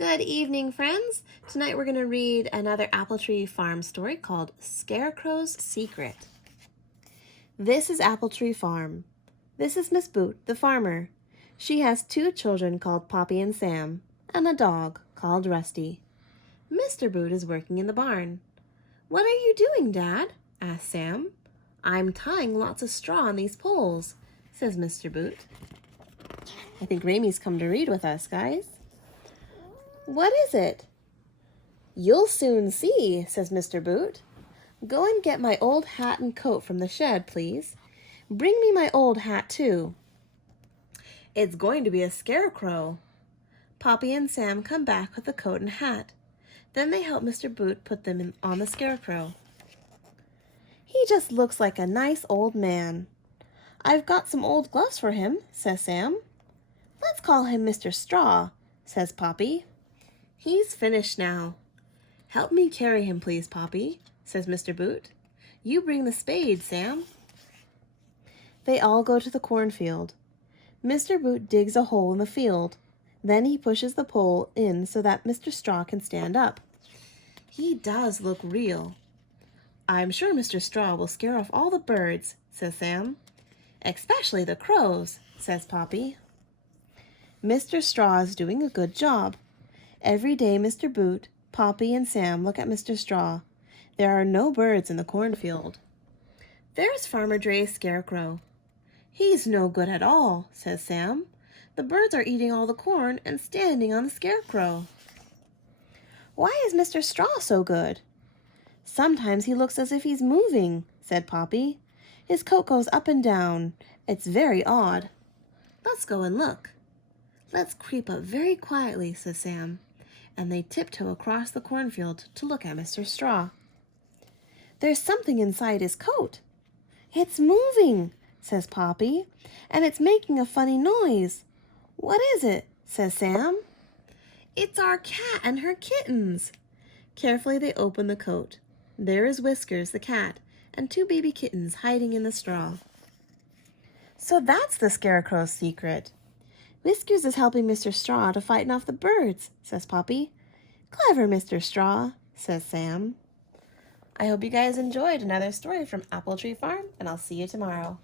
Good evening, friends. Tonight we're going to read another Apple Tree Farm story called Scarecrow's Secret. This is Apple Tree Farm. This is Miss Boot, the farmer. She has two children called Poppy and Sam, and a dog called Rusty. Mr. Boot is working in the barn. "What are you doing, Dad?" asked Sam. "I'm tying lots of straw on these poles," says Mr. Boot. I think Ramie's come to read with us, guys. "What is it?" "You'll soon see," says Mr. Boot. "Go and get my old hat and coat from the shed, please. Bring me my old hat, too." "It's going to be a scarecrow." Poppy and Sam come back with the coat and hat. Then they help Mr. Boot put them on the scarecrow. "He just looks like a nice old man." "I've got some old gloves for him," says Sam. "Let's call him Mr. Straw," says Poppy. "He's finished now." "Help me carry him, please, Poppy," says Mr. Boot. "You bring the spade, Sam." They all go to the cornfield. Mr. Boot digs a hole in the field. Then he pushes the pole in so that Mr. Straw can stand up. He does look real. "I'm sure Mr. Straw will scare off all the birds," says Sam. "Especially the crows," says Poppy. Mr. Straw is doing a good job. Every day Mr. Boot, Poppy, and Sam look at Mr. Straw. There are no birds in the cornfield. "There's Farmer Dre's scarecrow." "He's no good at all," says Sam. "The birds are eating all the corn and standing on the scarecrow." "Why is Mr. Straw so good?" "Sometimes he looks as if he's moving," said Poppy. "His coat goes up and down. It's very odd." "Let's go and look." "Let's creep up very quietly," says Sam, and they tiptoe across the cornfield to look at Mr. Straw. "There's something inside his coat." "It's moving," says Poppy, "and it's making a funny noise." "What is it?" says Sam. "It's our cat and her kittens." Carefully they open the coat. There is Whiskers, the cat, and two baby kittens hiding in the straw. "So that's the Scarecrow's secret. Whiskers is helping Mr. Straw to fight off the birds," says Poppy. "Clever Mr. Straw," says Sam. I hope you guys enjoyed another story from Apple Tree Farm, and I'll see you tomorrow.